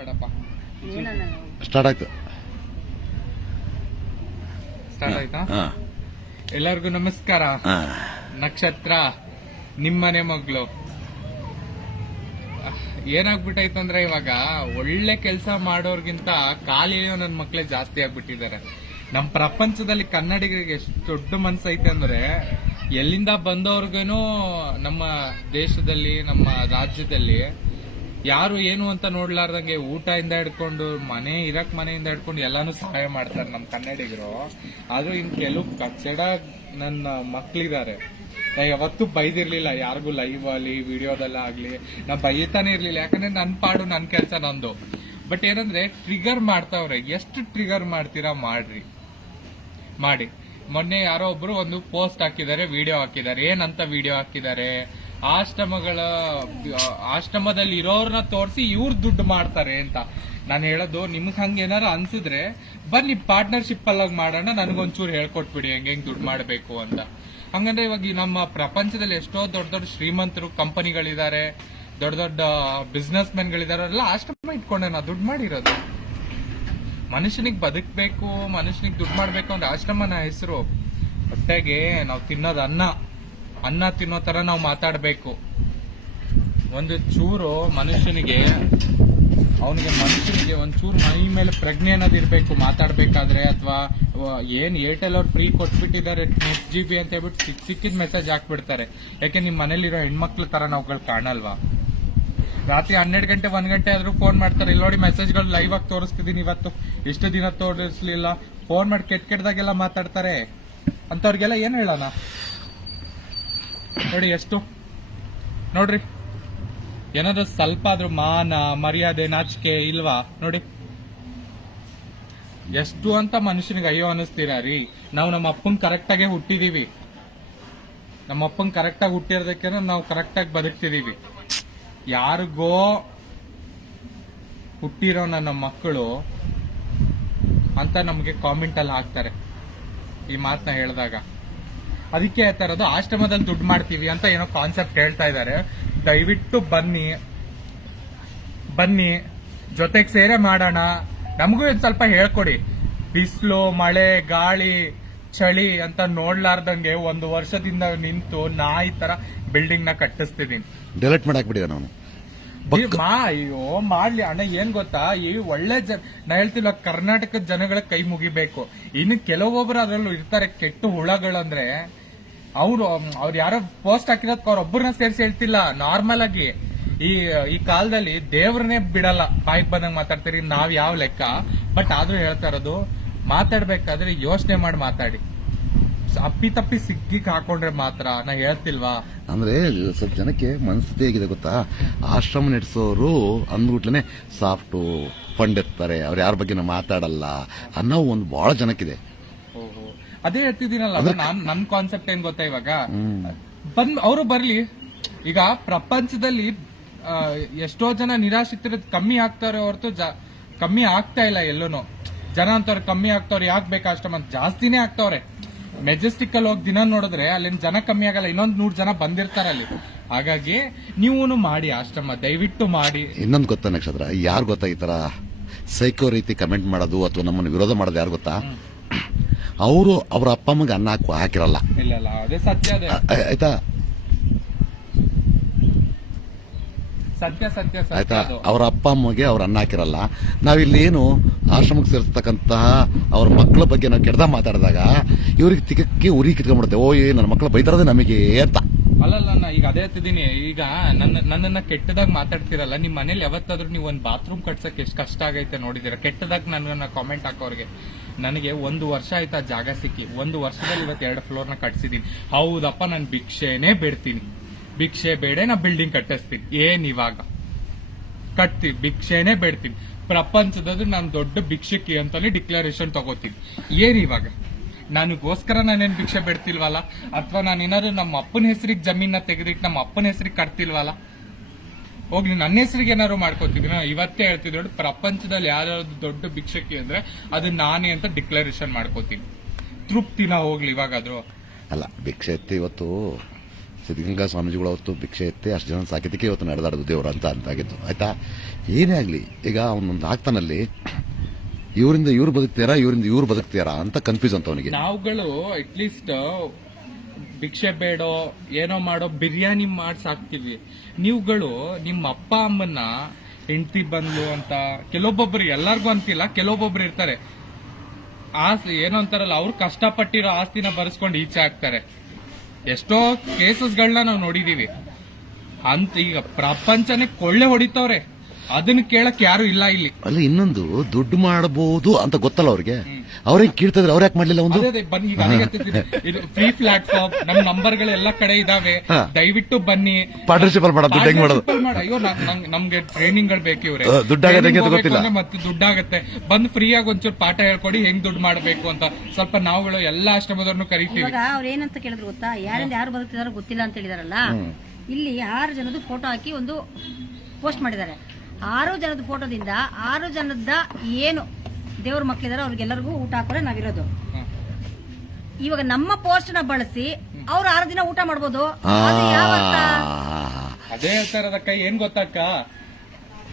ಬೇಡಪ್ಪ. ಸ್ಟಾರ್ಟ್ ಆಯ್ತು. ಸ್ಟಾರ್ಟ್ ಆಯ್ತಾ? ಎಲ್ಲರಿಗೂ ನಮಸ್ಕಾರ. ನಕ್ಷತ್ರ ನಿಮ್ಮನೆ ಮಗಳು. ಏನಾಗ್ಬಿಟ್ಟೈತಂದ್ರೆ ಇವಾಗ ಒಳ್ಳೆ ಕೆಲಸ ಮಾಡೋರ್ಗಿಂತ ಖಾಲಿಯೋ ನನ್ನ ಮಕ್ಳೇ ಜಾಸ್ತಿ ಆಗ್ಬಿಟ್ಟಿದ್ದಾರೆ. ನಮ್ ಪ್ರಪಂಚದಲ್ಲಿ ಕನ್ನಡಿಗರಿಗೆ ಎಷ್ಟು ದೊಡ್ಡ ಮನ್ಸೈತೆ ಅಂದ್ರೆ ಎಲ್ಲಿಂದ ಬಂದವ್ರಿಗೇನು ನಮ್ಮ ದೇಶದಲ್ಲಿ ನಮ್ಮ ರಾಜ್ಯದಲ್ಲಿ ಯಾರು ಏನು ಅಂತ ನೋಡ್ಲಾರ್ದಂಗೆ ಊಟದಿಂದ ಹಿಡ್ಕೊಂಡು ಮನೆಯಿಂದ ಹಿಡ್ಕೊಂಡು ಎಲ್ಲಾನು ಸಹಾಯ ಮಾಡ್ತಾರೆ ನಮ್ ಕನ್ನಡಿಗರು. ಆದ್ರೂ ಇನ್ ಕೆಲವು ಕಚ್ಚಡ ನನ್ನ ಮಕ್ಳಿದ್ದಾರೆ. ನಾ ಯಾವತ್ತೂ ಬೈದಿರ್ಲಿಲ್ಲ ಯಾರಿಗೂ, ಲೈವ್ ಅಲ್ಲಿ ವಿಡಿಯೋದಲ್ಲ ಆಗ್ಲಿ ನಾ ಬೈತಾನೆ ಇರ್ಲಿಲ್ಲ. ಯಾಕಂದ್ರೆ ನನ್ ಪಾಡು ನನ್ ಕೆಲ್ಸ ನಂದು. ಬಟ್ ಏನಂದ್ರೆ ಟ್ರಿಗರ್ ಮಾಡ್ತಾವ್ರೆ. ಎಷ್ಟು ಟ್ರಿಗರ್ ಮಾಡ್ತೀರಾ ಮಾಡಿ. ಮೊನ್ನೆ ಯಾರೋ ಒಬ್ರು ಒಂದು ಪೋಸ್ಟ್ ಹಾಕಿದ್ದಾರೆ, ವಿಡಿಯೋ ಹಾಕಿದ್ದಾರೆ. ಏನಂತ ವಿಡಿಯೋ ಹಾಕಿದ್ದಾರೆ? ಆಶ್ರಮದಲ್ಲಿ ಇರೋರ್ನ ತೋರಿಸಿ ಇವ್ರು ದುಡ್ಡು ಮಾಡ್ತಾರೆ ಅಂತ. ನಾನು ಹೇಳೋದು, ನಿಮ್ಗೆ ಹಂಗ ಏನಾರು ಅನ್ಸಿದ್ರೆ ಬನ್ನಿ ಪಾರ್ಟ್ನರ್ಶಿಪ್ ಅಲ್ಲಾಗ ಮಾಡೋಣ, ನನಗೊಂಚೂರು ಹೇಳ್ಕೊಟ್ಬಿಡಿ ಹೆಂಗ್ ದುಡ್ಡು ಮಾಡಬೇಕು ಅಂತ. ಹಂಗಂದ್ರೆ ಇವಾಗ ನಮ್ಮ ಪ್ರಪಂಚದಲ್ಲಿ ಎಷ್ಟೋ ದೊಡ್ಡ ದೊಡ್ಡ ಶ್ರೀಮಂತರು ಕಂಪನಿಗಳಿದ್ದಾರೆ, ದೊಡ್ಡ ದೊಡ್ಡ ಬಿಸ್ನೆಸ್ ಮೆನ್ಗಳಿದ್ದಾರೆ. ಎಲ್ಲ ಆಶ್ರಮ ಇಟ್ಕೊಂಡೆ ನಾ ದುಡ್ಡು ಮಾಡಿರೋದು. ಮನುಷ್ಯನಿಗೆ ಬದುಕಬೇಕು, ಮನುಷ್ಯನಿಗೆ ದುಡ್ಡು ಮಾಡ್ಬೇಕು ಅಂದ್ರೆ ಆಶ್ರಮನ ಹೆಸರು. ಹೊಟ್ಟೆಗೆ ನಾವು ತಿನ್ನೋದು ಅನ್ನ ತಿನ್ನೋ ತರ ನಾವು ಮಾತಾಡ್ಬೇಕು. ಒಂದು ಚೂರು ಮನುಷ್ಯನಿಗೆ ಒಂಚೂರು ಮೈ ಮೇಲೆ ಪ್ರಜ್ಞೆ ಅನ್ನೋದಿರ್ಬೇಕು ಮಾತಾಡ್ಬೇಕಾದ್ರೆ. ಅಥವಾ ಏನ್ ಏರ್ಟೆಲ್ ಅವ್ರು ಫ್ರೀ ಕೊಟ್ಬಿಟ್ಟಿದ್ದಾರೆ ನೆಟ್ GB ಅಂತ ಹೇಳ್ಬಿಟ್ಟು ಸಿಕ್ಕಿದ ಮೆಸೇಜ್ ಹಾಕ್ಬಿಡ್ತಾರೆ. ಯಾಕೆ ನಿಮ್ ಮನೇಲಿರೋ ಹೆಣ್ಮಕ್ಳ ತರ ನಾವುಗಳು ಕಾಣಲ್ವಾ? ರಾತ್ರಿ 12 ಗಂಟೆ 1 ಗಂಟೆ ಆದ್ರೂ ಫೋನ್ ಮಾಡ್ತಾರೆ. ಇಲ್ಲಿ ನೋಡಿ ಮೆಸೇಜ್ಗಳು ಲೈವ್ ಆಗಿ ತೋರಿಸ್ತಿದೀನಿ, ಇವತ್ತು ಇಷ್ಟು ದಿನ ತೋರಿಸ್ಲಿಲ್ಲ. ಫೋನ್ ಮಾಡಿ ಕೆಟ್ಟದಾಗೆಲ್ಲ ಮಾತಾಡ್ತಾರೆ. ಅಂತವ್ರಿಗೆಲ್ಲ ಏನ್ ಹೇಳೋಣ? ನೋಡಿ ಎಷ್ಟು ನೋಡ್ರಿ, ಏನಾದ್ರು ಸ್ವಲ್ಪ ಆದ್ರೂ ಮಾನ ಮರ್ಯಾದೆ ನಾಚಿಕೆ ಇಲ್ವಾ? ನೋಡಿ ಎಷ್ಟು ಅಂತ ಮನುಷ್ಯನಿಗೆ ಅಯ್ಯೋ ಅನಿಸ್ತೀರಾ ರೀ. ನಾವು ನಮ್ಮ ಅಪ್ಪನ್ ಕರೆಕ್ಟ್ ಆಗೇ ಹುಟ್ಟಿದೀವಿ. ನಮ್ಮ ಅಪ್ಪನ್ ಕರೆಕ್ಟ್ ಆಗಿ ಹುಟ್ಟಿರೋದಕ್ಕೆ ನಾವು ಕರೆಕ್ಟ್ ಆಗಿ ಬದುಕ್ತಿದೀವಿ. ಯಾರಿಗೋ ಹುಟ್ಟಿರೋ ನನ್ನ ಮಕ್ಕಳು ಅಂತ ನಮ್ಗೆ ಕಾಮೆಂಟ್ ಅಲ್ಲಿ ಹಾಕ್ತಾರೆ ಈ ಮಾತನ್ನ ಹೇಳಿದಾಗ. ಅದಕ್ಕೆ ಹೇಳ್ತಾ ಇರೋದು, ಆಶ್ರಮದಲ್ಲಿ ದುಡ್ಡು ಮಾಡ್ತೀವಿ ಅಂತ ಏನೋ ಕಾನ್ಸೆಪ್ಟ್ ಹೇಳ್ತಾ ಇದ್ದಾರೆ. ದಯವಿಟ್ಟು ಬನ್ನಿ ಜೊತೆಗೆ ಸೇರೆ ಮಾಡೋಣ. ನಮಗೂ ಇದು ಸ್ವಲ್ಪ ಹೇಳ್ಕೊಡಿ. ಬಿಸಿಲು, ಮಳೆ, ಗಾಳಿ, ಚಳಿ ಅಂತ ನೋಡ್ಲಾರ್ದಂಗೆ 1 ವರ್ಷದಿಂದ ನಿಂತು ನಾಯಿ ತರ ಬಿಲ್ಡಿಂಗ್ ನ ಕಟ್ಟಿಸ್ತಿದೀನಿ. ಡೆಲೀಟ್ ಮಾಡಾಕ್ಬಿಟ್ಟಿದೆ ನಾನು. ಅಯ್ಯೋ ಮಾಡ್ಲಿ ಅಣ್ಣ. ಏನ್ ಗೊತ್ತಾ, ಈ ಒಳ್ಳೆ ನಾ ಹೇಳ್ತಿಲ್ಲ, ಕರ್ನಾಟಕದ ಜನಗಳ ಕೈ ಮುಗಿಬೇಕು. ಇನ್ನು ಕೆಲವೊಬ್ರು ಅದ್ರಲ್ಲೂ ಇರ್ತಾರೆ ಕೆಟ್ಟ ಹುಳಗಳಂದ್ರೆ. ಅವ್ರು ಯಾರೋ ಪೋಸ್ಟ್ ಹಾಕಿರೋದಕ್ಕೆ ಅವ್ರೊಬ್ಬರನ್ನ ಸೇರಿಸಿ ಹೇಳ್ತಿಲ್ಲ. ನಾರ್ಮಲ್ ಆಗಿ ಈ ಕಾಲದಲ್ಲಿ ದೇವ್ರನ್ನೇ ಬಿಡಲ್ಲ, ಬಾಯಿಗೆ ಬಂದಂಗ್ ಮಾತಾಡ್ತೀರಿ. ನಾವ್ ಯಾವ ಲೆಕ್ಕ? ಬಟ್ ಆದ್ರೂ ಹೇಳ್ತಾ ಇರೋದು, ಮಾತಾಡ್ಬೇಕಾದ್ರೆ ಯೋಚನೆ ಮಾಡಿ ಮಾತಾಡಿ. ಅಪ್ಪಿ ಸಿಗ್ಗಿಕ್ ಹಾಕೊಂಡ್ರೆ ಮಾತ್ರ. ನಾ ಹೇಳ್ತಿಲ್ವಾ? ಅಂದ್ರೆ ಸ್ವಲ್ಪ ಜನಕ್ಕೆ ಮನಸ್ಥಿತಿ ಹೇಗಿದೆ ಗೊತ್ತಾ, ಆಶ್ರಮ ನಡೆಸೋರು ಅಂದ್ಬಿಟ್ಲೇನೆ ಸಾಫ್ಟು ಫಂಡ್ ಇರ್ತಾರೆ, ಅವ್ರು ಯಾರ ಬಗ್ಗೆ ಮಾತಾಡಲ್ಲ ಅನ್ನೋ ಒಂದು ಬಹಳ ಜನಕ್ಕಿದೆ. ಅದೇ ಹೇಳ್ತಿದ್ದೀನಲ್ಲ, ನನ್ ಕಾನ್ಸೆಪ್ಟ್ ಏನ್ ಗೊತ್ತಾ, ಇವಾಗ ಅವರು ಬರ್ಲಿ. ಈಗ ಪ್ರಪಂಚದಲ್ಲಿ ಎಷ್ಟೋ ಜನ ನಿರಾಶ್ರಿತರದ್ ಕಮ್ಮಿ ಆಗ್ತಾರೆ ಹೊರತು ಕಮ್ಮಿ ಆಗ್ತಾ ಇಲ್ಲ. ಎಲ್ಲೂನು ಜನ ಅಂತವ್ರು ಕಮ್ಮಿ ಆಗ್ತವ್ರೆ. ಯಾಕೆ ಬೇಕು ಆಶ್ರಮ ಅಂತ ಜಾಸ್ತಿನೇ ಆಗ್ತವ್ರೆ. ಮೆಜೆಸ್ಟಿಕ್ ಅಲ್ಲಿ ಹೋಗಿ ದಿನ ನೋಡಿದ್ರೆ ಅಲ್ಲಿನ ಜನ ಕಮ್ಮಿ ಆಗಲ್ಲ, ಇನ್ನೊಂದ್ 100 ಜನ ಬಂದಿರ್ತಾರೆ ಅಲ್ಲಿ. ಹಾಗಾಗಿ ನೀವು ಮಾಡಿ ಆಶ್ರಮ, ದಯವಿಟ್ಟು ಮಾಡಿ. ಇನ್ನೊಂದು ಗೊತ್ತಾ ನಕ್ಷತ್ರ, ಯಾರು ಗೊತ್ತಾ ಈ ತರ ಸೈಕೋ ರೀತಿ ಕಮೆಂಟ್ ಮಾಡೋದು ಅಥವಾ ನಮ್ಮನ್ನು ವಿರೋಧ ಮಾಡೋದು ಯಾರು ಗೊತ್ತಾ? ಅವರು ಅವ್ರ ಅಪ್ಪ ಅಮ್ಮಗೆ ಅನ್ನ ಹಾಕಿರಲ್ಲ. ಇಲ್ಲ, ಅದೇ ಸತ್ಯ. ಆಯ್ತಾ? ಸತ್ಯ ಆಯ್ತಾ? ಅವ್ರ ಅಪ್ಪ ಅಮ್ಮಗೆ ಅವ್ರ ಅನ್ನ ಹಾಕಿರಲ್ಲ. ನಾವಿಲ್ಲಿ ಏನು ಆಶ್ರಮಕ್ಕೆ ಸೇರಿಸ್ತಕ್ಕಂತಹ ಅವ್ರ ಮಕ್ಕಳ ಬಗ್ಗೆ ನಾವು ಕೆಡ್ದ ಮಾತಾಡಿದಾಗ ಇವ್ರಿಗೆ ತಿಕ್ಕಿ ಉರಿ ಕಿತ್ಕೊಂಡ್ಬಿಡುತ್ತೆ. ನನ್ನ ಮಕ್ಕಳು ಬೈತಾರದೆ ನಮಗೆ ಅಂತ. ಅಲ್ಲಲ್ಲ, ಈಗ ಅದೇ ಹೇಳ್ತಿದ್ದೀನಿ. ಈಗ ನನ್ನನ್ನ ಕೆಟ್ಟದಾಗ ಮಾತಾಡ್ತಿರಲ್ಲ. ನಿಮ್ ಮನೇಲಿ ಯಾವತ್ತಾದ್ರೂ ನೀವು ಒಂದ್ ಬಾತ್ರೂಮ್ ಕಟ್ಸಕ್ ಎಷ್ಟು ಕಷ್ಟ ಆಗೈತೆ ನೋಡಿದೀರ? ಕೆಟ್ಟದಾಗ ನನ್ನ ಕಾಮೆಂಟ್ ಹಾಕೋರ್ಗೆ. ನನಗೆ 1 ವರ್ಷ ಆಯ್ತಾ ಜಾಗ ಸಿಕ್ಕಿ. 1 ವರ್ಷದಲ್ಲಿ ಇವತ್ತು 2 ಫ್ಲೋರ್ನ ಕಟ್ಸಿದೀನಿ. ಹೌದಪ್ಪ, ನಾನು ಭಿಕ್ಷೆನೇ ಬೇಡ್ತೀನಿ. ಭಿಕ್ಷೆ ಬೇಡ, ನಾ ಬಿಲ್ಡಿಂಗ್ ಕಟ್ಟಿಸ್ತೀನಿ. ಏನ್ ಇವಾಗ ಕಟ್ತೀನಿ, ಭಿಕ್ಷೆನೇ ಬೇಡ್ತೀನಿ. ಪ್ರಪಂಚದಲ್ಲಿ ನಾನು ದೊಡ್ಡ ಭಿಕ್ಷಕಿ ಅಂತಾನೆ ಡಿಕ್ಲರೇಷನ್ ತಗೋತೀನಿ. ಏನ್ ಇವಾಗ ನನಗೋಸ್ಕರ ನಾನೇನ್ ಭಿಕ್ಷೆ ಬೇಡ್ತಿಲ್ವಲ್ಲ? ಅಥವಾ ನಾನೇನಾದ್ರು ನಮ್ಮ ಅಪ್ಪನ ಹೆಸರಿಗೆ ಜಮೀನ ತೆಗೆದಿಟ್ಟು ನಮ್ಮ ಅಪ್ಪನ ಹೆಸರಿಗೆ ಕಟ್ತಿಲ್ವಲ್ಲ? ಹೋಗ್ಲಿ, ನನ್ನ ಹೆಸರಿಗೆ ಏನಾದ್ರು ಮಾಡ್ಕೋತಿದ್ದೀನಿ. ಇವತ್ತೇ ಹೇಳ್ತಿದ್ರು, ಪ್ರಪಂಚದಲ್ಲಿ ಯಾವ್ದಾದ್ರು ದೊಡ್ಡ ಭಿಕ್ಷಕಿ ಅಂದ್ರೆ ಅದು ನಾನೇ ಅಂತ ಡಿಕ್ಲರೇಷನ್ ಮಾಡ್ಕೋತೀನಿ. ತೃಪ್ತಿನ ಹೋಗ್ಲಿ ಇವಾಗಾದ್ರು. ಅಲ್ಲ, ಭಿಕ್ಷೆ ಎತ್ತಿ ಇವತ್ತು ಸಿದ್ಧಗಂಗಾ ಸ್ವಾಮೀಜಿಗಳು ಅವತ್ತು ಭಿಕ್ಷೆ ಎತ್ತೆ ಅಷ್ಟು ಜನ ಸಾಕಿದ್ದಕ್ಕೆ ಇವತ್ತು ನಡೆದಾಡೋದು ದೇವರು ಅಂತಾಗಿತ್ತು ಆಯ್ತಾ. ಏನೇ ಆಗಲಿ, ಈಗ ಅವನೊಂದು ಆಗ್ತಾನಲ್ಲಿ ಇವರಿಂದ ಇವ್ರು ಬದುಕ್ತಾರಾ, ಇವರಿಂದ ಇವ್ರು ಬದುಕ್ತಾರಾ ಅಂತ ಕನ್ಫ್ಯೂಸ್ ಅಂತ ಅವನಿಗೆ. ನಾವುಗಳು ಅಟ್ಲೀಸ್ಟ್ ಭಿಕ್ಷೆ ಬೇಡೋ ಏನೋ ಮಾಡೋ ಬಿರಿಯಾನಿ ಮಾಡಿ ಸಾಕ್ತಿವಿ. ನೀವುಗಳು ನಿಮ್ಮ ಅಪ್ಪ ಅಮ್ಮನ್ನ ಹೆಂಡತಿ ಬಂದ್ಲು ಅಂತ ಕೆಲವೊಬ್ಬೊಬ್ರು, ಎಲ್ಲರಿಗೂ ಅಂತಿಲ್ಲ, ಕೆಲವೊಬ್ಬೊಬ್ರು ಇರ್ತಾರೆ ಆಸ್ತಿ ಏನೋ ಅಂತಾರಲ್ಲ, ಅವ್ರು ಕಷ್ಟಪಟ್ಟಿರೋ ಆಸ್ತಿನ ಬರ್ಸ್ಕೊಂಡು ಈಚೆ ಹಾಕ್ತಾರೆ. ಎಷ್ಟೋ ಕೇಸಸ್ಗಳನ್ನ ನಾವು ನೋಡಿದೀವಿ. ಅಂತ ಈಗ ಪ್ರಪಂಚನೇ ಕೊಳ್ಳೆ ಹೊಡಿತವ್ರೆ, ಅದನ್ನ ಕೇಳಕ್ ಯಾರು ಇಲ್ಲ ಇಲ್ಲಿ. ಅಲ್ಲ, ಇನ್ನೊಂದು ದುಡ್ಡು ಮಾಡಬಹುದು ಅಂತ ಗೊತ್ತಲ್ಲ ಅವ್ರಿಗೆ, ಅವ್ರಿಗೆ ಕೇಳ್ತಿದ್ರೆ ಅವ್ರು ಯಾಕೆ ಮಾಡ್ಲಿಲ್ಲ ಒಂದು ಫ್ರೀ ಪ್ಲಾಟ್ಫಾರ್ಮ್, ನಮ್ ನಂಬರ್ಗಳು ಎಲ್ಲ ಕಡೆ ಇದಾವೆ, ದಯವಿಟ್ಟು ಬನ್ನಿ ಪಾರ್ಟ್ನರ್ಶಿಪ್ ಮಾಡೋದು. ದುಡ್ಡು ಹೆಂಗ್ ಮಾಡೋದು? ಅಯ್ಯೋ ನಮ್ಗೆ ಟ್ರೈನಿಂಗ್ ಗಳು ಬೇಕು, ಇವ್ರೆ ದುಡ್ಡಾಗತ್ತೆ ಗೊತ್ತಿಲ್ಲ, ಮತ್ತೆ ದುಡ್ಡಾಗತ್ತೆ, ಬಂದ್ ಫ್ರೀ ಆಗಿ ಒಂಚೂರು ಪಾಠ ಹೇಳ್ಕೊಡಿ ಹೆಂಗ್ ದುಡ್ಡು ಮಾಡ್ಬೇಕು ಅಂತ. ಸ್ವಲ್ಪ ನಾವುಗಳು ಎಲ್ಲಾ ಆಶ್ರಮದವ್ರನ್ನು ಕರಿತೀವಿ. ಅವ್ರು ಏನಂತ ಕೇಳಿದ್ರು ಗೊತ್ತಾ, ಯಾರಿಂದ ಯಾರು ಬದುಕ್ತಿದಾರೋ ಗೊತ್ತಿಲ್ಲ ಅಂತ ಹೇಳಿದಾರಲ್ಲ, ಇಲ್ಲಿ 6 ಜನದ ಫೋಟೋ ಹಾಕಿ ಒಂದು ಪೋಸ್ಟ್ ಮಾಡಿದ್ದಾರೆ. 6 ಜನದ ಫೋಟೋದಿಂದ 6 ಜನದ ಏನು ದೇವ್ರ ಮಕ್ಳಿದಾರೋ ಅವ್ರಿಗೆಲ್ಲರಿಗೂ ಊಟ ಹಾಕೋರೆ ನಾವಿರೋದು. ಇವಾಗ ನಮ್ಮ ಪೋಸ್ಟ್ ನ ಬಳಸಿ ಅವ್ರು 6 ದಿನ ಊಟ ಮಾಡ್ಬೋದು. ಅದು ಯಾವ ಅರ್ಥ? ಅದೇ ಹೇಳ್ತಾರದಕ್ಕ, ಏನ್ ಗೊತ್ತಕ್ಕ,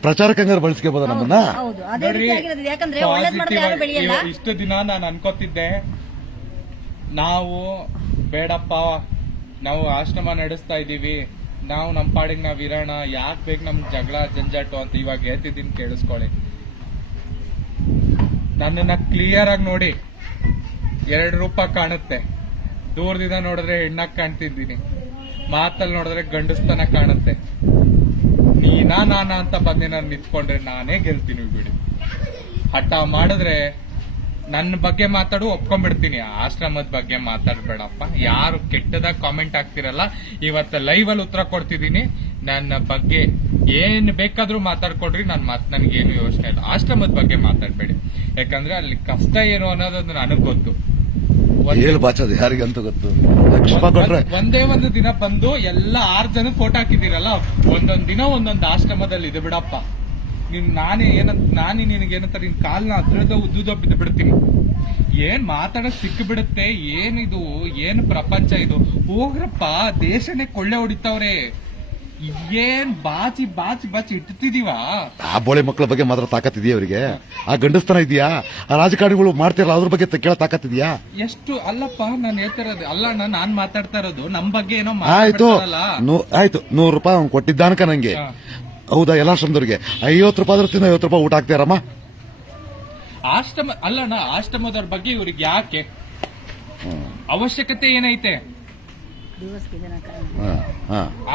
ಪ್ರಚಾರಕ್ಕೆ ಹಂಗಾರೆ ಬಳಸ್ಕೋಬೋದ ನಮ್ಮನ್ನ? ಹೌದು, ಅದೇ ರೀತಿ ಆಗಿರೋದು. ಯಾಕಂದ್ರೆ ಒಳ್ಳೇದ್ ಮಾಡಿದ್ರೆ ಯಾರು ಬೆಳೆಯಲ್ಲ. ಇಷ್ಟು ದಿನ ನಾನು ಅನ್ಕೋತಿದ್ದೆ, ನಾವು ಬೇಡಪ್ಪ, ನಾವು ಆಶ್ರಮ ನಡೆಸ್ತಾ ಇದೀವಿ, ನಾವು ನಮ್ಮ ಪಾಡಿಗೆ ನಾವ್ ಇರೋಣ, ಯಾಕೆ ಬೇಕು ನಮ್ ಜಗಳ ಜಂಜಾಟು ಅಂತ. ಇವಾಗ ಹೇಳ್ತಿದ್ದೀನಿ, ಕೇಳಿಸ್ಕೊಳ್ಳಿ. ನನ್ನನ್ನ ಕ್ಲಿಯರ್ ಆಗಿ ನೋಡಿ, 2 ರೂಪ ಕಾಣುತ್ತೆ. ದೂರದಿಂದ ನೋಡಿದ್ರೆ ಹೆಣ್ಣಾಗ್ ಕಾಣ್ತಿದ್ದೀನಿ, ಮಾತಲ್ಲಿ ನೋಡಿದ್ರೆ ಗಂಡಸ್ತನ ಕಾಣುತ್ತೆ. ನೀನಾ ನಾನಾ ಅಂತ ಬಂದೆ ನಾನು ನಿಂತ್ಕೊಂಡ್ರೆ ನಾನೇ ಗೆಲ್ತೀನಿ ಬಿಡಿ. ಹಠ ಮಾಡಿದ್ರೆ ನನ್ನ ಬಗ್ಗೆ ಮಾತಾಡು, ಒಪ್ಕೊಂಡ್ಬಿಡ್ತೀನಿ. ಆಶ್ರಮದ ಬಗ್ಗೆ ಮಾತಾಡ್ಬೇಡಪ್ಪ. ಯಾರು ಕೆಟ್ಟದಾಗ ಕಾಮೆಂಟ್ ಆಗ್ತಿರಲ್ಲ, ಇವತ್ತು ಲೈವ್ ಅಲ್ಲಿ ಉತ್ತರ ಕೊಡ್ತಿದ್ದೀನಿ. ನನ್ನ ಬಗ್ಗೆ ಏನ್ ಬೇಕಾದ್ರೂ ಮಾತಾಡ್ಕೊಡ್ರಿ, ನನಗೇನು ಯೋಚನೆ ಇಲ್ಲ. ಆಶ್ರಮದ ಬಗ್ಗೆ ಮಾತಾಡ್ಬೇಡಿ, ಯಾಕಂದ್ರೆ ಅಲ್ಲಿ ಕಷ್ಟ ಏನು ಅನ್ನೋದು ನನಗ್ ಗೊತ್ತು. ಹೇಳು ಬಾಚೋದು ಯಾರಿಗಂತೂ ಗೊತ್ತು. ಕೊಟ್ರೆ ಒಂದೇ ಒಂದು ದಿನ ಬಂದು ಎಲ್ಲ 6 ಜನ ಫೋಟೋ ಹಾಕಿದ್ದೀರಲ್ಲ, ಒಂದೊಂದ್ ದಿನ ಒಂದೊಂದು ಆಶ್ರಮದಲ್ಲಿ ಇದೆ ಬಿಡಪ್ಪ. ನಾನೇ ನಿನಗೇನಂತ ನಿನ್ ಕಾಲ್ನ ಅದ್ರದ ಉದ್ದುದ ಬಿದ್ದು ಬಿಡ್ತೀನಿ. ಏನ್ ಮಾತಾಡೋದ್ ಸಿಕ್ಕಿಬಿಡುತ್ತೆ. ಏನಿದು, ಏನ್ ಪ್ರಪಂಚ ಇದು? ಹೋಗ್ರಪ್ಪ, ದೇಶನೇ ಕೊಳ್ಳೆ ಹೊಡಿತಾವ್ರೆ. ಏನ್ ಬಾಚಿ ಬಾಚಿ ಬಾಚಿ ಇಟ್ಟಿದೀವ. ಆ ಬೋಳೆ ಮಕ್ಕಳ ಬಗ್ಗೆ ಮಾತ್ರ ತಾಕತ್ತಿದೆಯಾ ಅವರಿಗೆ? ಆ ಗಂಡಸ್ತನ ಇದೆಯಾ? ಆ ರಾಜಕಾರಣಿಗಳು ಮಾಡ್ತಿರಲ್ಲ ಅದ್ರ ಬಗ್ಗೆ ಕೇಳ ತಾಕತ್ತಿದ್ಯಾ? ಎಷ್ಟು ಅಲ್ಲಪ್ಪ, ನಾನು ಹೇಳ್ತಾ ಇರೋದು ಅಲ್ಲ, ನಾನ್ ಮಾತಾಡ್ತಾ ಇರೋದು ನಮ್ ಬಗ್ಗೆ ಏನೋ ಆಯ್ತು. ಆಯ್ತು, 100 ರೂಪಾಯಿ ಅವ್ನು ಕೊಟ್ಟಿದ್ದಾನಕ ನಂಗೆ, ಹೌದಾ? ಎಲ್ಲ ಆಶ್ರಮದವ್ರಿಗೆ 50 ರೂಪಾಯಿ ಆದ್ರೂ 50 ರೂಪಾಯಿ ಊಟ ಹಾಕ್ತಾರಮ್ಮ. ಆಶ್ರಮ ಅಲ್ಲಣ್ಣ, ಆಶ್ರಮದವ್ರ ಬಗ್ಗೆ ಇವ್ರಿಗೆ ಯಾಕೆ ಅವಶ್ಯಕತೆ ಏನೈತೆ?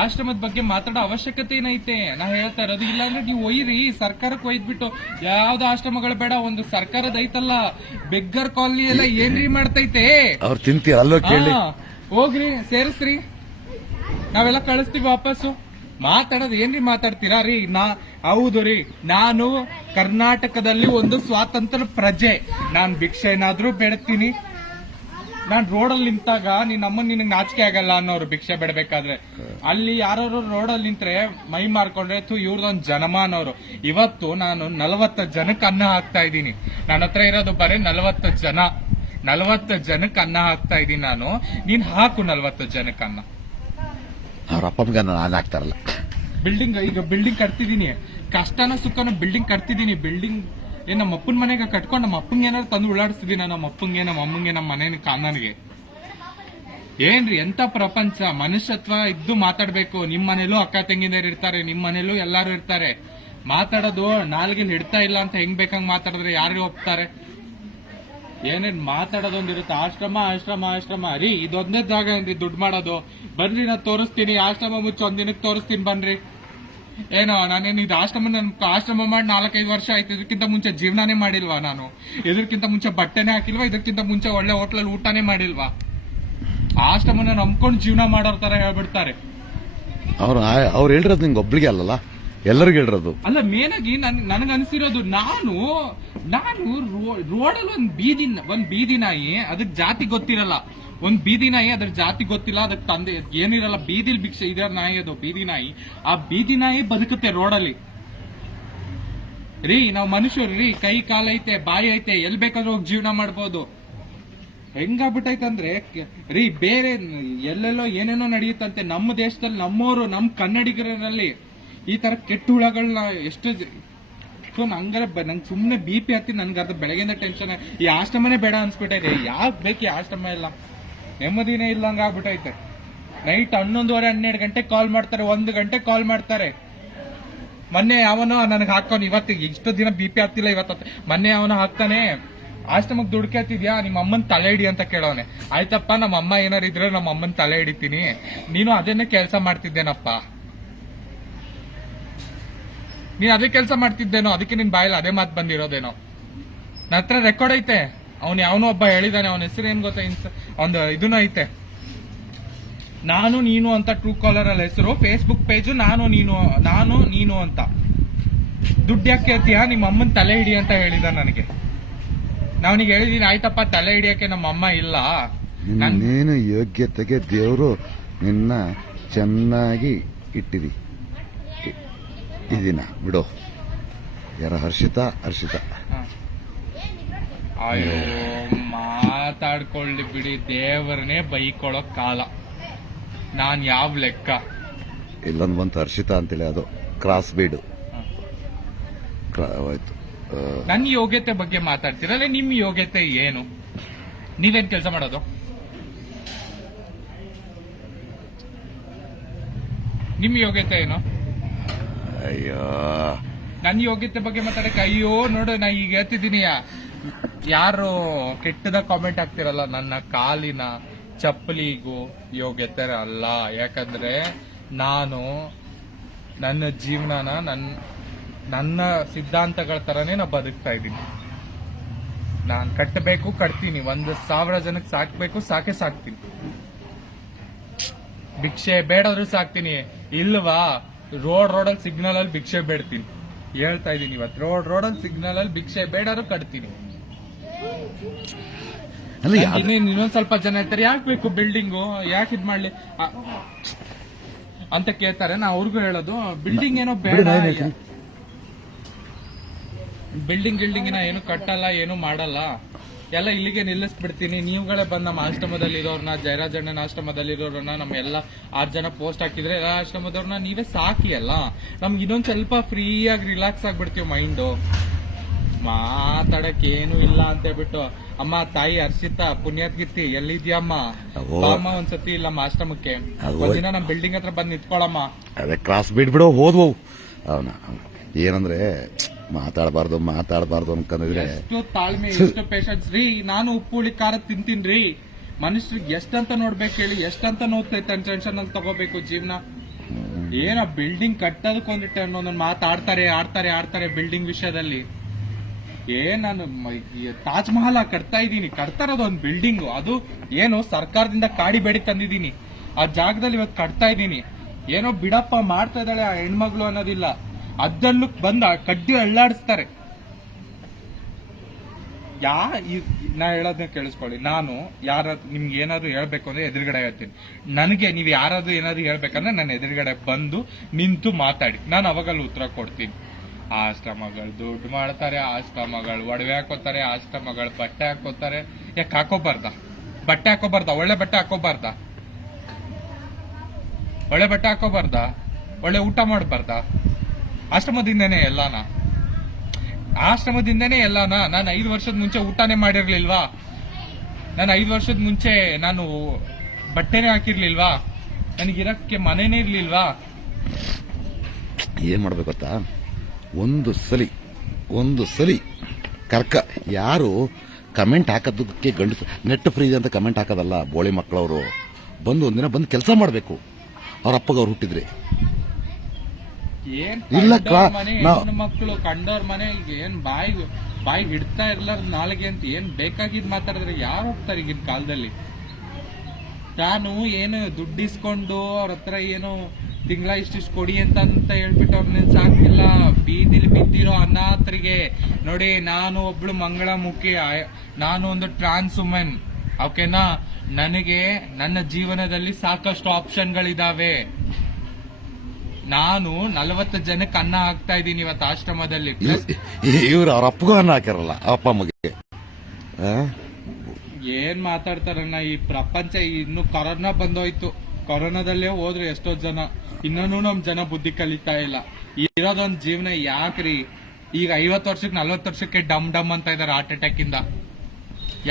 ಆಶ್ರಮದ ಬಗ್ಗೆ ಮಾತಾಡೋ ಅವಶ್ಯಕತೆ ಏನೈತೆ? ನಾ ಹೇಳ್ತಾ ಇರೋದು. ಇಲ್ಲಾಂದ್ರೆ ನೀವು ಒಯ್ಯಿರಿ, ಸರ್ಕಾರಕ್ಕೆ ಒಯ್ದ್ಬಿಟ್ಟು ಯಾವ್ದು ಆಶ್ರಮಗಳು ಬೇಡ, ಒಂದು ಸರ್ಕಾರದ ಐತಲ್ಲ ಬೆಗ್ಗರ್ ಕಾಲನಿ ಎಲ್ಲ ಏನ್ರಿ ಮಾಡ್ತೈತೆ? ಅವ್ರು ತಿಂತೀರ ಅಲ್ಲೋ ಕೇಳಿ, ಹೋಗ್ರಿ ಸೇರಿಸ್ರಿ, ನಾವೆಲ್ಲ ಕಳಿಸ್ತೀವಿ ವಾಪಸ್ಸು. ಮಾತಾಡೋದು ಏನ್ರಿ ಮಾತಾಡ್ತೀರಾ ರೀ? ಹೌದು ರೀ, ನಾನು ಕರ್ನಾಟಕದಲ್ಲಿ ಒಂದು ಸ್ವಾತಂತ್ರ್ಯ ಪ್ರಜೆ. ನಾನ್ ಭಿಕ್ಷೆ ಏನಾದ್ರೂ ಬೇಡ್ತೀನಿ. ನಾನ್ ರೋಡಲ್ಲಿ ನಿಂತಾಗ ನಿನ್ನಮ್ಮ ನಿನಗ್ ನಾಚಿಕೆ ಆಗಲ್ಲ ಅನ್ನೋರು ಭಿಕ್ಷೆ ಬಿಡಬೇಕಾದ್ರೆ. ಅಲ್ಲಿ ಯಾರು ರೋಡಲ್ಲಿ ನಿಂತ್ರೆ ಮೈ ಮಾರ್ಕೊಂಡ್ರೆ ಇವ್ರದೊಂದ್ ಜನಮ ಅನ್ನೋರು. ಇವತ್ತು ನಾನು 40 ಜನಕ್ಕೆ ಅನ್ನ ಹಾಕ್ತಾ ಇದ್ದೀನಿ. ನನ್ನ ಹತ್ರ ಇರೋದು ಬರೀ 40 ಜನಕ್ಕೆ ಅನ್ನ ಹಾಕ್ತಾ ಇದ್ದೀನಿ ನಾನು. ನೀನ್ ಹಾಕು 40 ಜನಕ್ಕೆ ಅನ್ನ. ಅವ್ರ ಅಪ್ಪಮ್ಗೆ ನಾನು ಹಾಕ್ತಾರಲ್ಲ. ಬಿಲ್ಡಿಂಗ್ ಕಟ್ತಿದೀನಿ, ಕಷ್ಟನ ಸುಖನ ಬಿಲ್ಡಿಂಗ್ ಕಟ್ತಿದೀನಿ. ಬಿಲ್ಡಿಂಗ್ ಏನ್ ನಮ್ಮ ಅಪ್ಪನ ಮನೆಗೆ ಕಟ್ಕೊಂಡು ನಮ್ಮ ಅಪ್ಪಂಗೆ ಏನಾದ್ರು ತಂದು ಉಳ್ಳಾಡಿಸ್ತಿದೀನಿ. ನಮ್ಮ ಅಪ್ಪಂಗೆ, ನಮ್ಮ ಅಮ್ಮಂಗೆ, ನಮ್ಮ ಮನೆ ಕಾನನ್ಗೆ. ಏನ್ರಿ ಎಂತ ಪ್ರಪಂಚ? ಮನುಷ್ಯತ್ವ ಇದ್ದು ಮಾತಾಡ್ಬೇಕು. ನಿಮ್ ಮನೇಲೂ ಅಕ್ಕ ತಂಗಿದಾರು ಇರ್ತಾರೆ, ನಿಮ್ ಮನೇಲೂ ಎಲ್ಲಾರು ಇರ್ತಾರೆ. ಮಾತಾಡೋದು ನಾಲ್ಗೆಲ್ ಹಿಡ್ತಾ ಇಲ್ಲ ಅಂತ ಹೆಂಗ್ ಬೇಕಂಗ್ ಮಾತಾಡಿದ್ರೆ ಯಾರು ಒಪ್ತಾರೆ? ಏನೇನ್ ಮಾತಾಡೋದೊಂದಿರುತ್ತೆ. ಆಶ್ರಮ ರೀ, ಇದೊಂದೇ ಜಾಗ ಏನ್ರಿ ದುಡ್ಡು ಮಾಡೋದು? ಬನ್ರಿ, ನಾ ತೋರಿಸ್ತೀನಿ. ಆಶ್ರಮ ಮುಚ್ಚಿ ಒಂದಿನಕ್ಕೆ ತೋರಿಸ್ತೀನಿ ಬನ್ರಿ. ಏನೋ ನಾನೇನು ಇದು ಆಶ್ರಮ ಮಾಡಿ 4-5 ವರ್ಷ ಆಯ್ತು. ಇದಕ್ಕಿಂತ ಮುಂಚೆ ಜೀವನಾನೇ ಮಾಡಿಲ್ವಾ ನಾನು? ಇದಕ್ಕಿಂತ ಮುಂಚೆ ಬಟ್ಟೆನೇ ಹಾಕಿಲ್ವಾ? ಇದಕ್ಕಿಂತ ಮುಂಚೆ ಒಳ್ಳೆ ಹೋಟ್ಲಲ್ಲಿ ಊಟನೇ ಮಾಡಿಲ್ವಾ? ಆಶ್ರಮನ ನಂಬ್ಕೊಂಡು ಜೀವನ ಮಾಡೋರ್ ತರ ಹೇಳ್ಬಿಡ್ತಾರೆ. ಅವ್ರು ಹೇಳಿರೋದು ನಿಂಗೆ ಒಬ್ಳಿಗೆ ಅಲ್ಲಲ್ಲ, ಎಲ್ಲರಿಗೂ ಹೇಳಿರೋದು ಅಲ್ಲ. ಮೇನ್ ಆಗಿ ನನಗ್ ಅನ್ಸಿರೋದು, ನಾನು ರೋಡಲ್ಲಿ ಒಂದ್ ಬೀದಿ ನಾಯಿ, ಅದಕ್ ಜಾತಿ ಗೊತ್ತಿರಲ್ಲ. ಒಂದ್ ಬೀದಿ ನಾಯಿ, ಅದ್ರ ಜಾತಿ ಗೊತ್ತಿಲ್ಲ, ಅದಕ್ಕೆ ತಂದೆ ಏನಿರಲ್ಲ. ಬೀದಿಲ್ ಭಿಕ್ಷೆ ಇದರ ನಾಯಿ, ಅದು ಬೀದಿ ನಾಯಿ. ಆ ಬೀದಿ ನಾಯಿ ಬದುಕುತ್ತೆ ರೋಡಲ್ಲಿ. ರೀ, ನಾವ್ ಮನುಷ್ಯರು ರೀ, ಕೈ ಕಾಲೈತೆ, ಬಾಯಿ ಐತೆ, ಎಲ್ ಬೇಕಾದ್ರೂ ಹೋಗಿ ಜೀವನ ಮಾಡ್ಬೋದು. ಹೆಂಗಾಗ್ಬಿಟ್ಟೈತಂದ್ರೆ ರೀ ಬೇರೆ ಎಲ್ಲೆಲ್ಲೋ ಏನೇನೋ ನಡೆಯುತ್ತಂತೆ, ನಮ್ಮ ದೇಶದಲ್ಲಿ ನಮ್ಮವರು ನಮ್ಮ ಕನ್ನಡಿಗರಲ್ಲಿ ಈ ತರ ಕೆಟ್ಟ ಹುಳಗಳನ್ನ ಎಷ್ಟು ನಂಗೆ ಸುಮ್ನೆ BP ಹತ್ತಿ ನನ್ಗೆ ಅರ್ಧ ಬೆಳಗ್ಗೆಯಿಂದ ಟೆನ್ಷನ್. ಈ ಆಶ್ರಮನೇ ಬೇಡ ಅನ್ಸ್ಬಿಟ್ಟೈತೆ. ಯಾಕೆ ಬೇಕು ಈ ಆಶ್ರಮ ಎಲ್ಲ, ನೆಮ್ಮದಿನೇ ಇಲ್ಲಂಗ ಆಗ್ಬಿಟ್ಟೈತೆ. ನೈಟ್ 11:30 ಗಂಟೆ ಕಾಲ್ ಮಾಡ್ತಾರೆ, 1 ಗಂಟೆ ಕಾಲ್ ಮಾಡ್ತಾರೆ. ಮೊನ್ನೆ ಅವನು ನನಗೆ ಹಾಕೋನು, ಇವತ್ತಿಗೆ ಇಷ್ಟು ದಿನ BP ಹತ್ತಿಲ್ಲ, ಇವತ್ತು ಮೊನ್ನೆ ಅವನು ಹಾಕ್ತಾನೆ, ಆಶ್ರಮಕ್ಕೆ ದುಡ್ಡು ಕೇಳ್ತಿದ್ಯಾ, ನಿಮ್ಮ ಅಮ್ಮನ್ ತಲೆ ಹಿಡಿ ಅಂತ ಕೇಳೋನೆ. ಆಯ್ತಪ್ಪ, ನಮ್ಮ ಅಮ್ಮ ಏನಾರು ಇದ್ರೆ ನಮ್ಮ ಅಮ್ಮನ್ ತಲೆ ಹಿಡಿತೀನಿ, ನೀನು ಅದನ್ನೇ ಕೆಲಸ ಮಾಡ್ತಿದ್ದೇನಪ್ಪ, ನೀನ್ ಅದೇ ಕೆಲಸ ಮಾಡ್ತಿದ್ದೇನೋ, ಅದಕ್ಕೆ ನಿನ್ ಬಾಯಲ್ಲಿ ಅದೇ ಮಾತು ಬಂದಿರೋದೇನೋ. ನನ್ನ ಹತ್ರ ರೆಕಾರ್ಡ್ ಐತೆ, ಅವನು ಒಬ್ಬ ಹೇಳಿದಾನೆ, ಅವನ ಹೆಸರು ಏನ್ ಗೊತ್ತಾ, ಒಂದು ಇದನ್ನ ಐತೆ, ನಾನು ನೀನು ಅಂತ ಟ್ರೂ ಕಾಲರ್ ಅಲ್ಲಿ ಹೆಸರು, ಫೇಸ್ಬುಕ್ ಪೇಜು ನಾನು ನೀನು ಅಂತ. ದುಡ್ಡು ಯಾಕೆ ಕೇಳ್ತೀಯ, ನಿಮ್ಮ ಅಮ್ಮನ್ ತಲೆ ಹಿಡಿ ಅಂತ ಹೇಳಿದ ನನಗೆ. ನಾವನಿಗೆ ಹೇಳಿದೀನಿ, ಆಯ್ತಪ್ಪ ತಲೆ ಹಿಡಿಯಕ್ಕೆ ನಮ್ಮ ಅಮ್ಮ ಇಲ್ಲ. ನೀನು ಯೋಗ್ಯತೆಗೆ ದೇವರು ನಿನ್ನ ಚೆನ್ನಾಗಿ ಇಟ್ಟಿರಿ. ಇದೀನ ಬಿಡು. ಯಾರ ಹರ್ಷಿತಾ ಅಯ್ಯೋ ಮಾತಾಡ್ಕೊಳ್ಳಿ ಬಿಡಿ, ದೇವರನ್ನೇ ಬೈಕೊಳ್ಳೋ ಕಾಲ. ನಾನ್ ಯಾವ ಲೆಕ್ಕ. ಇಲ್ಲೊಂದು ಬಂತು ಹರ್ಷಿತಾ ಅಂತೇಳಿ, ಅದು ಕ್ರಾಸ್ ಬೀಡು ಆಯ್ತು. ನನ್ನ ಯೋಗ್ಯತೆ ಬಗ್ಗೆ ಮಾತಾಡ್ತೀರಲ್ಲ, ನಿಮ್ ಯೋಗ್ಯತೆ ಏನು? ನೀವೇನ್ ಕೆಲಸ ಮಾಡೋದು? ನಿಮ್ ಯೋಗ್ಯತೆ ಏನು? ಅಯ್ಯೋ, ನನ್ನ ಯೋಗ್ಯತೆ ಬಗ್ಗೆ ಮಾತಾಡಕ್ಕೆ ಅಯ್ಯೋ ನೋಡು, ನಾ ಈಗ ಹೇಳ್ತಿದ್ದೀನಿ, ಯಾರು ಕೆಟ್ಟದ ಕಾಮೆಂಟ್ ಹಾಕ್ತಿರಲ್ಲ, ನನ್ನ ಕಾಲಿನ ಚಪ್ಪಲಿಗೂ ಯೋಗ್ಯತೆ ಅಲ್ಲ. ಯಾಕಂದ್ರೆ ನಾನು ನನ್ನ ಜೀವನನ ನನ್ನ ಸಿದ್ಧಾಂತಗಳ ತರನೇ ನಾ ಬದುಕ್ತಾ ಇದ್ದೀನಿ. ನಾನ್ ಕಟ್ತೀನಿ, 1,000 ಜನಕ್ಕೆ ಸಾಕ್ಬೇಕು, ಸಾಕ್ತೀನಿ. ಭಿಕ್ಷೆ ಬೇಡಾದ್ರೂ ಸಾಕ್ತೀನಿ. ಇಲ್ವಾ, ರೋಡಲ್ಲಿ ಸಿಗ್ನಲ್ ಅಲ್ಲಿ ಭಿಕ್ಷೆ ಬೇಡ್ತೀನಿ. ಹೇಳ್ತಾ ಇದೀನಿ, ಇವತ್ತು ರೋಡಲ್ಲಿ ಸಿಗ್ನಲ್ ಅಲ್ಲಿ ಭಿಕ್ಷೆ ಬೇಡಾದ್ರೂ ಕಟ್ತೀನಿ. ಇನ್ನೊಂದ್ ಸ್ವಲ್ಪ ಜನ ಇರ್ತಾರೆ, ಯಾಕೆ ಬೇಕು ಬಿಲ್ಡಿಂಗು, ಯಾಕೆ ಇದ್ ಮಾಡ್ಲಿ ಅಂತ ಕೇಳ್ತಾರೆ. ನಾ ಅವ್ರಿಗೂ ಹೇಳೋದು, ಬಿಲ್ಡಿಂಗ್ ಏನೋ ಬೇಡ, ಬಿಲ್ಡಿಂಗ್ ಏನು ಕಟ್ಟಲ್ಲ, ಏನು ಮಾಡಲ್ಲ, ಎಲ್ಲ ಇಲ್ಲಿಗೆ ನಿಲ್ಲಿಸ್ಬಿಡ್ತೀನಿ. ನೀವುಗಳೇ ಬಂದ್ ನಮ್ಮ ಆಶ್ರಮದಲ್ಲಿರೋರ್ನ, ಜಯರಾಜಣ್ಣನ ಆಶ್ರಮದಲ್ಲಿರೋರನ್ನ, ನಮ್ಮ ಎಲ್ಲ 6 ಜನ ಪೋಸ್ಟ್ ಹಾಕಿದ್ರೆ ಎಲ್ಲ ಆಶ್ರಮದವ್ರನ್ನ ನೀವೇ ಸಾಕಿ ಅಲ್ಲ. ನಮ್ಗೆ ಇನ್ನೊಂದ್ ಸ್ವಲ್ಪ ಫ್ರೀ ಆಗಿ ರಿಲ್ಯಾಕ್ಸ್ ಆಗ್ಬಿಡ್ತೀವಿ ಮೈಂಡು. ಮಾತಾಡಕ್ ಏನು ಇಲ್ಲ ಅಂತ ಹೇಳ್ಬಿಟ್ಟು, ಅಮ್ಮ ತಾಯಿ ಹರ್ಷಿತಾ ಪುಣ್ಯಾತ್ಗಿತ್ತಿ ಎಲ್ಲಿದ್ಯಮ್ಮ, ಅಮ್ಮ ಒಂದ್ಸತಿ ಇಲ್ಲಮ್ಮ ಆಶ್ರಮಕ್ಕೆ ಒಂದಿನ ನಮ್ ಬಿಲ್ಡಿಂಗ್ ಹತ್ರ ಬಂದ್ ನಿಂತ್ಕೊಳಮ್ಮ. ಅದೇ ಕ್ರಾಸ್ ಬಿಡ್ಬಿಡೋ ಹೋದ್ವು. ಅವನ ಏನಂದ್ರೆ ಮಾತಾಡಬಾರ್ದು ಅನ್ಕೊಂಡಿದ್ರೆ ಎಷ್ಟು ತಾಳ್ಮೆ, ಎಷ್ಟು ಪೇಷನ್ಸ್ ರೀ. ನಾನು ಉಪ್ಪು ಹುಳಿ ಖಾರ ತಿಂತೀನ್ರಿ. ಮನುಷ್ಯರಿಗೆ ಎಷ್ಟಂತ ನೋಡ್ಬೇಕು ಹೇಳಿ, ಎಷ್ಟಂತ ನೋಡ್ತೈತೆ ಟೆನ್ಷನ್ ಅಲ್ಲಿ ತಗೋಬೇಕು ಜೀವನ. ಏನೋ ಬಿಲ್ಡಿಂಗ್ ಕಟ್ಟೋದಕ್ಕೊಂದಿಟ್ಟೆ ಅನ್ನೋದನ್ನ ಆಡ್ತಾರೆ ಬಿಲ್ಡಿಂಗ್ ವಿಷಯದಲ್ಲಿ. ನಾನು ತಾಜ್ ಮಹಲ್ ಕಟ್ತಾ ಇರೋದು ಒಂದು ಬಿಲ್ಡಿಂಗ್, ಅದು ಏನು ಸರ್ಕಾರದಿಂದ ಕಾಡಿ ಬೇಡಿ ತಂದಿದ್ದೀನಿ. ಆ ಜಾಗದಲ್ಲಿ ಇವತ್ತು ಕಟ್ತಾ ಇದ್ದೀನಿ. ಏನೋ ಬಿಡಪ್ಪ ಮಾಡ್ತಾ ಇದ್ದಾಳೆ ಆ ಹೆಣ್ಮಗಳು ಅನ್ನೋದಿಲ್ಲ, ಅದನ್ನು ಬಂದ ಕಡ್ಡಿ ಅಳ್ಳಾಡಿಸ್ತಾರೆ. ನಾ ಹೇಳೋದನ್ನ ಕೇಳಿಸ್ಕೊಳ್ಳಿ, ನಾನು ನಿಮ್ಗೆ ಏನಾದ್ರು ಹೇಳ್ಬೇಕು ಅಂದ್ರೆ ಎದುರುಗಡೆ ಹೇಳ್ತೀನಿ. ನನಗೆ ನೀವ್ ಯಾರಾದ್ರೂ ಏನಾದ್ರು ಹೇಳ್ಬೇಕಂದ್ರೆ ನನ್ನ ಎದುರುಗಡೆ ಬಂದು ನಿಂತು ಮಾತಾಡಿ, ನಾನು ಅವಾಗಲ್ಲಿ ಉತ್ತರ ಕೊಡ್ತೀನಿ. ಆಶ್ರಮಗಳು ದುಡ್ಡು ಮಾಡ್ತಾರೆ, ಆಶ್ರಮಗಳು ಒಡವೆ ಹಾಕೋತಾರೆ, ಆಶ್ರಮಗಳು ಬಟ್ಟೆ ಹಾಕೋತಾರೆ. ಯಾಕೆ ಹಾಕೋಬಾರ್ದ? ಬಟ್ಟೆ ಹಾಕೋಬಾರ್ದ? ಒಳ್ಳೆ ಬಟ್ಟೆ ಹಾಕೋಬಾರ್ದ? ಒಳ್ಳೆ ಊಟ ಮಾಡಬಾರ್ದ? ಆಶ್ರಮದಿಂದನೇ ಎಲ್ಲಾನ. ನಾನು 5 ವರ್ಷದ ಮುಂಚೆ ಊಟನೇ ಮಾಡಿರ್ಲಿಲ್ವಾ? ನಾನು 5 ವರ್ಷದ ಮುಂಚೆ ನಾನು ಬಟ್ಟೆನೇ ಹಾಕಿರ್ಲಿಲ್ವಾ? ನನಗಿರಕ್ಕೆ ಮನೇನೇ ಇರ್ಲಿಲ್ವಾ? ಏನ್ ಮಾಡ್ಬೇಕು ಗೊತ್ತಾ, ಒಂದು ಸಲಿ ಯಾರು ಕಮೆಂಟ್ ಹಾಕೋದಕ್ಕೆ ಗಂಡಸು ನೆಟ್ ಫ್ರೀ ಅಂತ ಕಮೆಂಟ್ ಹಾಕೋದಲ್ಲ. ಬೋಳಿ ಮಕ್ಕಳವರು ಒಂದಿನ ಬಂದು ಕೆಲಸ ಮಾಡಬೇಕು. ಅವ್ರ ಅಪ್ಪಗ ಅವ್ರು ಹುಟ್ಟಿದ್ರೆ ಇಲ್ಲ ಮಕ್ಕಳು ಕಂಡವ್ರ ಮನೆ ಏನ್ ಬಾಯಿ ಹಿಡ್ತಾ ಇರ್ಲಾರ್ದ ನಾಳೆಗೆ ಅಂತ ಏನ್ ಬೇಕಾಗಿದ್ ಮಾತಾಡಿದ್ರೆ ಯಾರು ಹೋಗ್ತಾರೆ ಈಗಿನ ಕಾಲದಲ್ಲಿ? ನಾನು ಏನು ದುಡ್ಡಿಸ್ಕೊಂಡು ಅವ್ರ ಹತ್ರ ಏನು ತಿಂಗಳ ಇಷ್ಟಿಷ್ಟು ಕೊಡಿ ಅಂತ ಹೇಳ್ಬಿಟ್ಟು ಅವ್ರನ್ನ ಸಾಕಿಲ್ಲ. ಬೀದಿಲಿ ಬಿದ್ದಿರೋ ಅನಾಥರಿಗೆ ನೋಡಿ, ನಾನು ಒಬ್ಳು ಮಂಗಳಮುಖಿ, ನಾನು ಒಂದು ಟ್ರಾನ್ಸ್ ವುಮೆನ್, ಓಕೆನಾ? ನನಗೆ ನನ್ನ ಜೀವನದಲ್ಲಿ ಸಾಕಷ್ಟು ಆಪ್ಷನ್ಗಳಿದಾವೆ. ನಾನು 40 ಜನಕ್ಕೆ ಅನ್ನ ಹಾಕ್ತಾ ಇದ್ದೀನಿ ಇವತ್ತು ಆಶ್ರಮದಲ್ಲಿ. ಇವ್ರು ಅವ್ರ ಅಪ್ಪಗೂ ಅನ್ನ ಹಾಕಿರಲ್ಲ, ಅಪ್ಪ ಅಮ್ಮಗೆ. ಏನ್ ಮಾತಾಡ್ತಾರಣ್ಣ, ಈ ಪ್ರಪಂಚ ಇನ್ನು ಕೊರೋನಾ ಬಂದೋಯ್ತು. ಕೊರೋನಾದಲ್ಲೇ ಹೋದ್ರು ಎಷ್ಟೋ ಜನ, ಇನ್ನೂ ನಮ್ ಜನ ಬುದ್ಧಿ ಕಲಿತಾ ಇಲ್ಲ. ಇರೋದೊಂದ್ ಜೀವನ ಯಾಕ್ರಿ? ಈಗ 50 ವರ್ಷಕ್ಕೆ 40 ವರ್ಷಕ್ಕೆ ಡಮ್ ಡಮ್ ಅಂತ ಇದಾರೆ ಹಾರ್ಟ್ ಅಟ್ಯಾಕ್ ಇಂದ.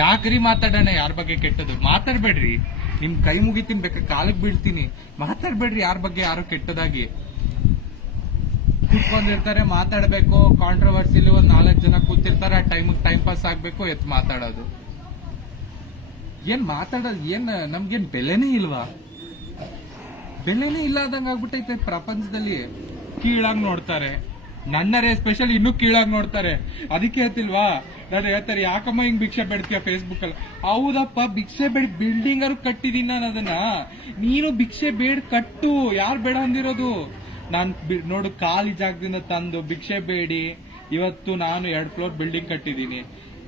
ಯಾಕ್ರಿ ಮಾತಾಡೋಣ ಯಾರ ಬಗ್ಗೆ ಕೆಟ್ಟದ್ದು? ಮಾತಾಡ್ಬೇಡ್ರಿ, ನಿಮ್ ಕೈ ಮುಗಿತೀನಿ, ಬೇಕಾ ಕಾಲಕ್ ಬೀಳ್ತೀನಿ, ಮಾತಾಡ್ಬೇಡ್ರಿ ಯಾರ ಬಗ್ಗೆ ಯಾರು ಕೆಟ್ಟದಾಗಿ. ಕೂತ್ಕೊಂಡಿರ್ತಾರೆ, ಮಾತಾಡ್ಬೇಕು, ಕಾಂಟ್ರವರ್ಸಿಲಿ ಒಂದ್ 4 ಜನ ಕೂತಿರ್ತಾರೆ, ಆ ಟೈಮ್ ಪಾಸ್ ಆಗ್ಬೇಕು, ಎತ್ ಮಾತಾಡೋದು. ಏನ್ ಮಾತಾಡೋದು? ಏನ್ ನಮ್ಗೇನ್ ಬೆಲೆನೇ ಇಲ್ವಾ? ಬೆಲೆನೇ ಇಲ್ಲದಂಗ ಆಗ್ಬಿಟ್ಟೈತೆ ಪ್ರಪಂಚದಲ್ಲಿ. ಕೀಳಾಗ್ ನೋಡ್ತಾರೆ, ನನ್ನರೇ ಸ್ಪೆಷಲ್ ಇನ್ನೂ ಕೀಳಾಗ್ ನೋಡ್ತಾರೆ. ಅದಕ್ಕೆ ಹೇಳ್ತಿಲ್ವಾ, ನಾನು ಹೇಳ್ತಾರೆ ಯಾಕಮ್ಮ ಹಿಂಗ್ ಭಿಕ್ಷೆ ಬೇಡ್ತೀಯ ಫೇಸ್ಬುಕ್ ಅಲ್ಲಿ. ಹೌದಪ್ಪ, ಭಿಕ್ಷೆ ಬೇಡ, ಬಿಲ್ಡಿಂಗ್ ಅವ್ರು ಕಟ್ಟಿದೀನಿ ನಾನು ಅದನ್ನ. ನೀನು ಭಿಕ್ಷೆ ಬೇಡ್ ಕಟ್ಟು, ಯಾರು ಬೇಡ ಅಂದಿರೋದು? ನಾನ್ ನೋಡು, ಖಾಲಿ ಜಾಗದಿಂದ ತಂದು ಭಿಕ್ಷೆ ಬೇಡಿ ಇವತ್ತು ನಾನು 2 ಫ್ಲೋರ್ ಬಿಲ್ಡಿಂಗ್ ಕಟ್ಟಿದೀನಿ.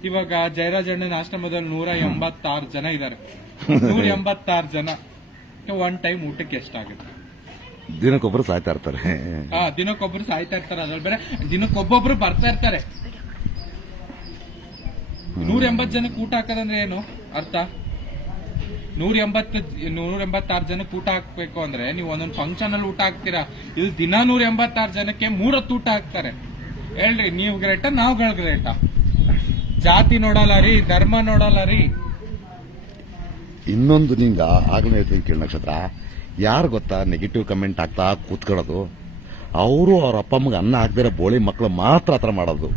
ಇವಾಗ ಜಯರಾಜ್ ಅಣ್ಣನ ಆಶ್ರಮದಲ್ಲಿ 186 ಜನ ಇದ್ದಾರೆ. 186 ಜನ ಒನ್ ಟೈಮ್ ಊಟಕ್ಕೆ ಎಷ್ಟಾಗುತ್ತೆ? ದಿನಕ್ಕೊಬ್ಬರು ಸಾಯ್ತಾ ಇರ್ತಾರೆ. ದಿನಕ್ಕೊಬ್ರು ಸಾಯ್ತಾ ಇರ್ತಾರೆ. ಅದ್ರಲ್ಲಿ ಬೇರೆ ದಿನಕ್ಕೊಬ್ಬೊಬ್ರು ಬರ್ತಾ ಇರ್ತಾರೆ. 180 ಜನಕ್ಕೆ ಊಟ ಹಾಕೋದಂದ್ರೆ ಏನು ಅರ್ಥ? 186 ಜನಕ್ಕೆ ಊಟ ಹಾಕ್ಬೇಕು ಅಂದ್ರೆ ನೀವು ಒಂದೊಂದು ಫಂಕ್ಷನ್ ಅಲ್ಲಿ ಊಟ ಹಾಕ್ತೀರಾ. ಇದು ದಿನ 186 ಜನಕ್ಕೆ 3 ಹೊತ್ತು ಊಟ ಹಾಕ್ತಾರೆ. ಹೇಳ್ರಿ, ನೀವು ಗ್ರೇಟ, ನಾವುಗಳು ಗ್ರೇಟ? ಜಾತಿ ನೋಡಲ್ಲ ರೀ, ಧರ್ಮ ನೋಡಲ್ಲ ರೀ. ಇನ್ನೊಂದು ನಿಂಗ ಆಗ್ಲೇ ಹೇಳ್ತೀನಿ ಕೇಳಿ ನಕ್ಷತ್ರ, ಯಾರು ಗೊತ್ತಾ ನೆಗೆಟಿವ್ ಕಮೆಂಟ್ ಆಗ್ತಾ ಕೂತ್ಕೊಳ್ಳೋದು? ಅವರು ಅವ್ರ ಅಪ್ಪ ಅಮ್ಮಗೆ ಅನ್ನ ಹಾಕ್ದಿರ ಬೋಳಿ ಮಕ್ಕಳು ಮಾತ್ರ ಆತರ ಮಾಡೋದು.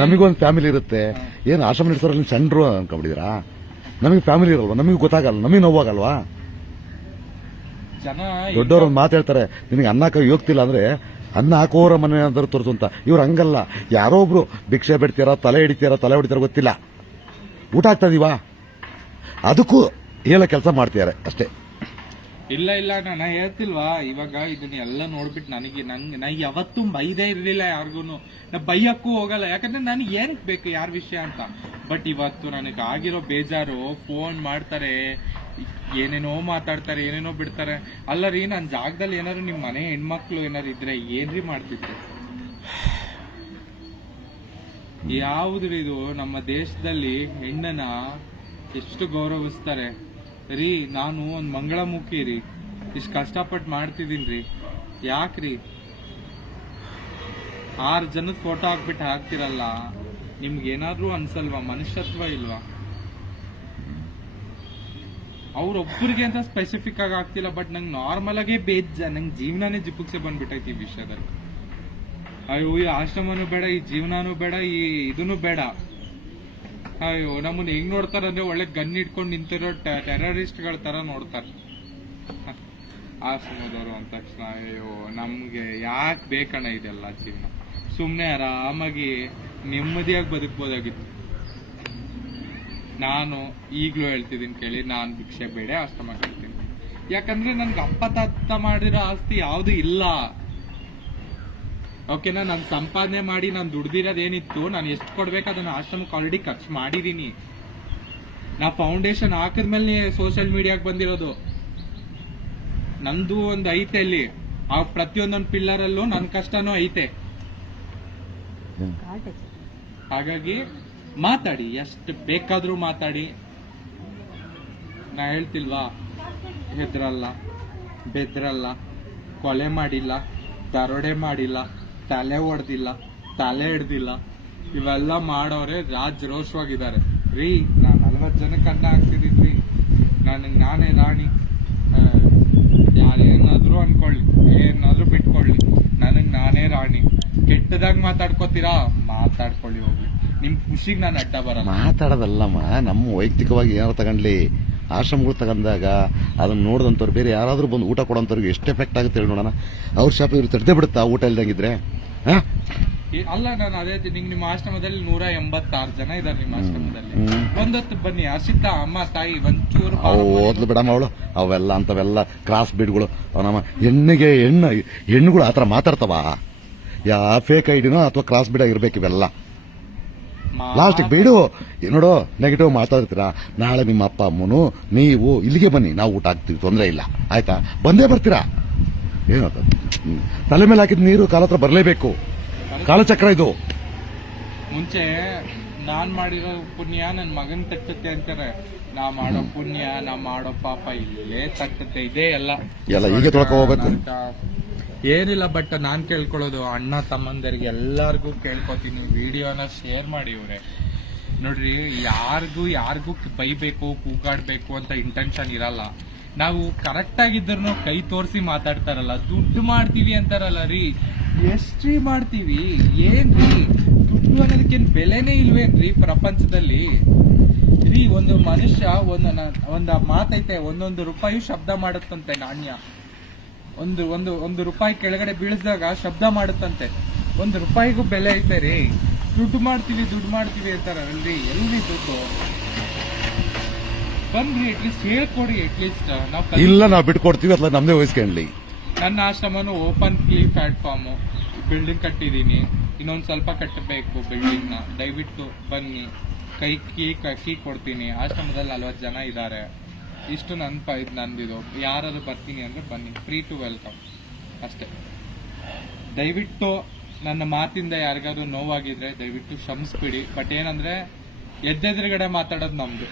ನಮಗೊಂದು ಫ್ಯಾಮಿಲಿ ಇರುತ್ತೆ. ಏನು ಆಶ್ರಮ ನಡೆಸೋರು ಸಣ್ಣ ಅನ್ಕೊಂಡ್ಬಿಟ್ಟಿದ್ದೀರಾ? ನಮಗೆ ಫ್ಯಾಮಿಲಿ ಇರಲ್ವಾ? ನಮಗೆ ಗೊತ್ತಾಗಲ್ಲ, ನಮಗೆ ನೋವಾಗಲ್ವಾ? ಜನ ದೊಡ್ಡವ್ರು ಮಾತಾಡ್ತಾರೆ, ನಿನಗೆ ಅನ್ನ ಹಾಕೋ ಹೋಗ್ತಿಲ್ಲ ಅಂದ್ರೆ ಅನ್ನ ಹಾಕೋರ ಮನೆ ಅಂತಾರೆ ತೋರಿಸು ಅಂತ. ಇವ್ರು ಹಂಗಲ್ಲ, ಯಾರೋ ಒಬ್ರು ಭಿಕ್ಷೆ ಬಿಡ್ತೀರಾ, ತಲೆ ಹೊಡಿತಾರ ಗೊತ್ತಿಲ್ಲ, ಊಟ ಆಗ್ತಾ ಇದೀವಾ ಅದಕ್ಕೂ ಹೇಳೋ ಕೆಲಸ ಮಾಡ್ತಿದ್ದಾರೆ ಅಷ್ಟೇ. ಇಲ್ಲ ನಾನು ಹೇಳ್ತಿಲ್ವಾ, ಇವಾಗ ಇದನ್ನ ಎಲ್ಲ ನೋಡ್ಬಿಟ್ಟು ನನಗೆ ಯಾವತ್ತೂ ಬೈದೇ ಇರ್ಲಿಲ್ಲ ಯಾರಿಗೂನು. ನಾ ಬೈಯಕ್ಕೂ ಹೋಗಲ್ಲ, ಯಾಕಂದ್ರೆ ನನಗೆ ಏನಕ್ಕೆ ಬೇಕು ಯಾರ ವಿಷಯ ಅಂತ. ಬಟ್ ಇವತ್ತು ನನಗೆ ಆಗಿರೋ ಬೇಜಾರು, ಫೋನ್ ಮಾಡ್ತಾರೆ, ಏನೇನೋ ಮಾತಾಡ್ತಾರೆ, ಏನೇನೋ ಬಿಡ್ತಾರೆ. ಅಲ್ಲ ರೀ, ನನ್ನ ಜಾಗದಲ್ಲಿ ಏನಾದ್ರು ನಿಮ್ ಮನೆ ಹೆಣ್ಮಕ್ಳು ಏನಾರು ಇದ್ರೆ ಏನ್ರಿ ಮಾಡ್ತಿದ್ರು? ಯಾವ್ದು ಇದು? ನಮ್ಮ ದೇಶದಲ್ಲಿ ಹೆಣ್ಣನ ಎಷ್ಟು ಗೌರವಿಸ್ತಾರೆ ರೀ. ನಾನು ಒಂದ್ ಮಂಗಳಮುಖಿ ರೀ, ಇಷ್ಟು ಕಷ್ಟಪಟ್ಟು ಮಾಡ್ತಿದೀನ್ರಿ. ಯಾಕ್ರಿ 6 ಜನದ ಫೋಟೋ ಹಾಕ್ಬಿಟ್ಟು ಹಾಕ್ತಿರಲ್ಲ? ನಿಮ್ಗೇನಾದ್ರೂ ಅನ್ಸಲ್ವಾ? ಮನುಷ್ಯತ್ವ ಇಲ್ವಾ? ಅವ್ರೊಬ್ಬರಿಗೆ ಅಂತ ಸ್ಪೆಸಿಫಿಕ್ ಆಗಿ ಆಗ್ತಿಲ್ಲ, ಬಟ್ ನಂಗೆ ನಾರ್ಮಲ್ ಆಗೇ ನಂಗೆ ಜೀವನಾನೇ ಜಿಪುಕ್ಸೆ ಬಂದ್ಬಿಟ್ಟೈತಿ ಈ ವಿಷಯದಲ್ಲಿ. ಅಯ್ಯೋ, ಈ ಆಶ್ರಮನೂ ಬೇಡ, ಈ ಜೀವನಾನು ಬೇಡ, ಈ ಇದನ್ನು ಬೇಡ. ಅಯ್ಯೋ, ನಮ್ಮನ್ನ ಹೆಂಗ್ ನೋಡ್ತಾರಂದ್ರೆ ಒಳ್ಳೆ ಗನ್ ಇಟ್ಕೊಂಡು ನಿಂತಿರೋ ಟೆರರಿಸ್ಟ್ ಗಳ ತರ ನೋಡ್ತಾರೆ ಆಶ್ರಮದವರು ಅಂದ ತಕ್ಷಣ. ಅಯ್ಯೋ, ನಮ್ಗೆ ಯಾಕೆ ಬೇಕಣ್ಣ ಇದೆಲ್ಲ ಜೀವನ? ಸುಮ್ನೆ ಆರಾಮಾಗಿ ನೆಮ್ಮದಿಯಾಗಿ ಬದುಕ್ಬೋದಾಗಿತ್ತು. ನಾನು ಈಗ್ಲೂ ಹೇಳ್ತಿದ್ದೀನಿ ಕೇಳಿ, ನಾನ್ ಭಿಕ್ಷೆ ಬೇಡ ಆಶ್ರಮ ಕಟ್ತೀನಿ. ಯಾಕಂದ್ರೆ ನನ್ಗೆ ಅಪ್ಪ ತಾತ ಮಾಡಿರೋ ಆಸ್ತಿ ಯಾವ್ದು ಇಲ್ಲ. ಓಕೆನಾ? ನಾನು ಸಂಪಾದನೆ ಮಾಡಿ ನಾನು ದುಡ್ದಿರೋದೇನಿತ್ತು, ನಾನು ಎಷ್ಟು ಕೊಡ್ಬೇಕು ಅದನ್ನ ಆಶ್ರಮಕ್ಕೆ ಆಲ್ರೆಡಿ ಖರ್ಚು ಮಾಡಿದೀನಿ. ನಾ ಫೌಂಡೇಶನ್ ಹಾಕಿದ್ಮೇಲೆ ಸೋಷಿಯಲ್ ಮೀಡಿಯಾಗೆ ಬಂದಿರೋದು. ನಂದು ಒಂದು ಐತೆ ಅಲ್ಲಿ, ಆ ಪ್ರತಿಯೊಂದೊಂದು ಪಿಲ್ಲರ್ ಅಲ್ಲೂ ನನ್ನ ಕಷ್ಟನೂ ಐತೆ. ಹಾಗಾಗಿ ಮಾತಾಡಿ, ಎಷ್ಟು ಬೇಕಾದ್ರೂ ಮಾತಾಡಿ. ನಾ ಹೇಳ್ತಿಲ್ವಾ, ಹೆದ್ರಲ್ಲ, ಬೆದ್ರಲ್ಲ, ಕೊಲೆ ಮಾಡಿಲ್ಲ, ದರೋಡೆ ಮಾಡಿಲ್ಲ, ತಲೆ ಹೊಡೆದಿಲ್ಲ, ತಲೆ ಹಿಡ್ದಿಲ್ಲ, ಇವೆಲ್ಲ ಮಾಡೋರೆ ರೋಷವಾಗಿದ್ದಾರೆ ರೀ. ನಾನು 40 ಜನಕ್ಕೆ ಅನ್ನ ಹಾಕ್ತಿದ್ರಿ, ನಾನೇ ರಾಣಿ. ಯಾರೇನಾದ್ರೂ ಅನ್ಕೊಳ್ಳಿ, ಏನಾದ್ರೂ ಬಿಟ್ಕೊಳ್ಳಿ, ನನಗ್ ನಾನೇ ರಾಣಿ. ಕೆಟ್ಟದಾಗ ಮಾತಾಡ್ಕೋತೀರಾ, ಮಾತಾಡ್ಕೊಳ್ಳಿ, ಹೋಗ್ಲಿ. ನಿಮ್ ಖುಷಿಗೆ ನಾನು ಅಡ್ಡ ಬರಲ್ಲ. ಮಾತಾಡೋದಲ್ಲಮ್ಮ, ನಮ್ಮ ವೈಯಕ್ತಿಕವಾಗಿ ಏನಾರು ತಗೊಂಡ್ಲಿ, ಆಶ್ರಮಗಳು ತಗೊಂಡಾಗ ಅದನ್ನ ನೋಡಿದಂಥವ್ರು ಬೇರೆ ಯಾರಾದ್ರೂ ಬಂದು ಊಟ ಕೊಡೋಂಥವ್ರಿಗೆ ಎಷ್ಟು ಎಫೆಕ್ಟ್ ಆಗುತ್ತೆ ಹೇಳಿ ನೋಡೋಣ. ಅವ್ರ ಶಾಪ್ ಇವ್ರು ತಡೆದೇ ಬಿಡುತ್ತಾ ಊಟ ಇಲ್ದಂಗಿದ್ರೆ? ಅಲ್ಲ, ನಾನು ಅದೇ ನಿಮ್ಮ ಆಶ್ರಮದಲ್ಲಿ 186 ಜನ ಇದಾರೆ. ನಿಮ್ಮ ಆಶ್ರಮದಲ್ಲಿ ಒಂದೊತ್ತು ಬನ್ನಿ, ಹಸಿತ ಅಮ್ಮ ತಾಯಿ ಒಂಚೂರು ಓದ್ಲು ಬಿಡಮ್ಮ ಅವಳು. ಅವೆಲ್ಲ ಅಂತವೆಲ್ಲ ಕ್ರಾಸ್ ಬೀಡ್ಗಳು. ನಮ್ಮ ಹೆಣ್ಣುಗಳು ಆತರ ಮಾತಾಡ್ತಾವ? ಯಾ ಫೇಕ್ ಐಡಿನೋ ಅಥವಾ ಕ್ರಾಸ್ ಬೀಡ್ ಆಗಿರ್ಬೇಕು ಇವೆಲ್ಲ. ಲಾಸ್ಟಿಗೆ ಬೇಡು ನೋಡು, ನೆಗೆಟಿವ್ ಮಾತಾಡ್ತೀರಾ. ನಾಳೆ ನಿಮ್ಮ ಅಪ್ಪ ಅಮ್ಮನು ನೀವು ಇಲ್ಲಿಗೆ ಬನ್ನಿ, ನಾವು ಊಟ ಹಾಕ್ತೀವಿ, ತೊಂದರೆ ಇಲ್ಲ, ಆಯ್ತಾ? ಬಂದೇ ಬರ್ತೀರಾ? ಏನಾಗ್ತದೆ? ತಲೆ ಮೇಲೆ ಹಾಕಿದ ನೀರು ಕಾಲ ಹತ್ರ ಬರಲೇಬೇಕು. ಕಾಲಚಕ್ರ ಇದು. ಮುಂಚೆ ನಾನ್ ಮಾಡಿರೋ ಪುಣ್ಯ ನನ್ ಮಗನ್ ತಟ್ಟುತ್ತೆ ಅಂತಾರೆ. ನಾ ಮಾಡೋ ಪುಣ್ಯ, ನಾ ಮಾಡೋ ಪಾಪ ಇಲ್ಲೇ ತಟ್ಟುತ್ತೆ. ಇದೇ ಎಲ್ಲ ಈಗ ತೊಳ್ಕೊ ಹೋಗ್ಬೇಕು. ಏನಿಲ್ಲ, ಬಟ್ ನಾನ್ ಕೇಳ್ಕೊಳ್ಳೋದು ಅಣ್ಣ ತಮ್ಮಂದರಿಗೆ ಎಲ್ಲಾರ್ಗು ಕೇಳ್ಕೊತೀನಿ, ವಿಡಿಯೋನ ಶೇರ್ ಮಾಡಿ. ಇವ್ರೆ ನೋಡ್ರಿ, ಯಾರಿಗೂ ಬೈಬೇಕು ಕೂಗಾಡ್ಬೇಕು ಅಂತ ಇಂಟೆನ್ಷನ್ ಇರಲ್ಲ. ನಾವು ಕರೆಕ್ಟ್ ಆಗಿದ್ರು ಕೈ ತೋರಿಸಿ ಮಾತಾಡ್ತಾರಲ್ಲ, ದುಡ್ಡು ಮಾಡ್ತೀವಿ ಅಂತಾರಲ್ಲ ರೀ, ಎಷ್ಟ್ರಿ ಮಾಡ್ತೀವಿ? ಏನ್ರಿ ದುಡ್ಡು ಅನ್ನೋದಕ್ಕೇನ್ ಬೆಲೆನೇ ಇಲ್ವೇನ್ರಿ ಪ್ರಪಂಚದಲ್ಲಿ? ರೀ, ಒಂದು ಮನುಷ್ಯ ಒಂದ್ ಮಾತೈತೆ, 1 ರೂಪಾಯಿ ಶಬ್ದ ಮಾಡುತ್ತಂತೆ ನಾಣ್ಯ. ಒಂದು ರೂಪಾಯಿ ಕೆಳಗಡೆ ಬೀಳಿಸಿದಾಗ ಶಬ್ದ ಮಾಡುತ್ತಂತೆ. 1 ರೂಪಾಯಿಗೂ ಬೆಲೆ ಐತೆ ರೀ. ದುಡ್ಡು ಮಾಡ್ತೀವಿ ಅಂತಾರಲ್ರಿ, ಎಲ್ರಿ ದುಡ್ಡು? ಬನ್ರಿ, ಅಟ್ಲೀಸ್ಟ್ ಹೇಳ್ಕೊಡಿ. ಅಟ್ಲೀಸ್ಟ್ ಇಲ್ಲ, ನಾವು ಬಿಟ್ಕೊಡ್ತೀವಿ, ಅಲ್ಲ ನಮ್ದೇ ವಹಿಸ್ಕೊಳ್ಳಿ. ನನ್ನ ಆಶ್ರಮನು ಓಪನ್ ಪ್ಲಾಟ್ಫಾರ್ಮ್, ಬಿಲ್ಡಿಂಗ್ ಕಟ್ಟಿದೀನಿ, ಇನ್ನೊಂದ್ ಸ್ವಲ್ಪ ಕಟ್ಟಬೇಕು ಬಿಲ್ಡಿಂಗ್ ನ. ದಯವಿಟ್ಟು ಬನ್ನಿ, ಕೀ ಕೊಡ್ತೀನಿ. ಆಶ್ರಮದಲ್ಲಿ 40 ಜನ ಇದ್ದಾರೆ. ಇಷ್ಟು ನಂದಿದು. ಯಾರಾದ್ರೂ ಬರ್ತೀನಿ ಅಂದ್ರೆ ಬನ್ನಿ, ಫ್ರೀ ಟು ವೆಲ್ಕಮ್ ಅಷ್ಟೇ. ದಯವಿಟ್ಟು ನನ್ನ ಮಾತಿಂದ ಯಾರಿಗಾದ್ರೂ ನೋವಾಗಿದ್ರೆ ದಯವಿಟ್ಟು ಕ್ಷಮಿಸ್ಬಿಡಿ. ಬಟ್ ಏನಂದ್ರೆ ಎದ್ದೆದುರುಗಡೆ ಮಾತಾಡೋದು ನಮ್ದು.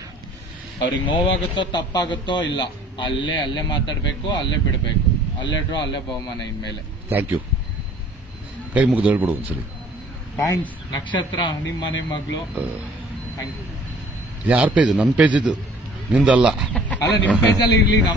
ಅವ್ರಿಗೆ ನೋವಾಗುತ್ತೋ ತಪ್ಪಾಗುತ್ತೋ ಇಲ್ಲ, ಅಲ್ಲೇ ಮಾತಾಡ್ಬೇಕು, ಅಲ್ಲೇ ಬಿಡ್ಬೇಕು. ಅಲ್ಲೇ ಡ್ರಾ, ಅಲ್ಲೇ ಬಹುಮಾನ. ಇನ್ಮೇಲೆ ಥ್ಯಾಂಕ್ ಯು. ಕೈ ಮುಗಿದು ಹೇಳ್ಬಿಡು ಒಂದ್ಸರಿ. ಥ್ಯಾಂಕ್ಸ್ ನಕ್ಷತ್ರ, ನಿಮ್ಮ ಮನೆ ಮಗಳು. ಯಾರ ಪೇಜ್? ನನ್ನ ಪೇಜ್ ಇದು, ನಿಂದಲ್ಲ. ಅಲ್ಲ, ನಿಮ್ ಪೇಜಲ್ಲಿ ಇರ್ಲಿ.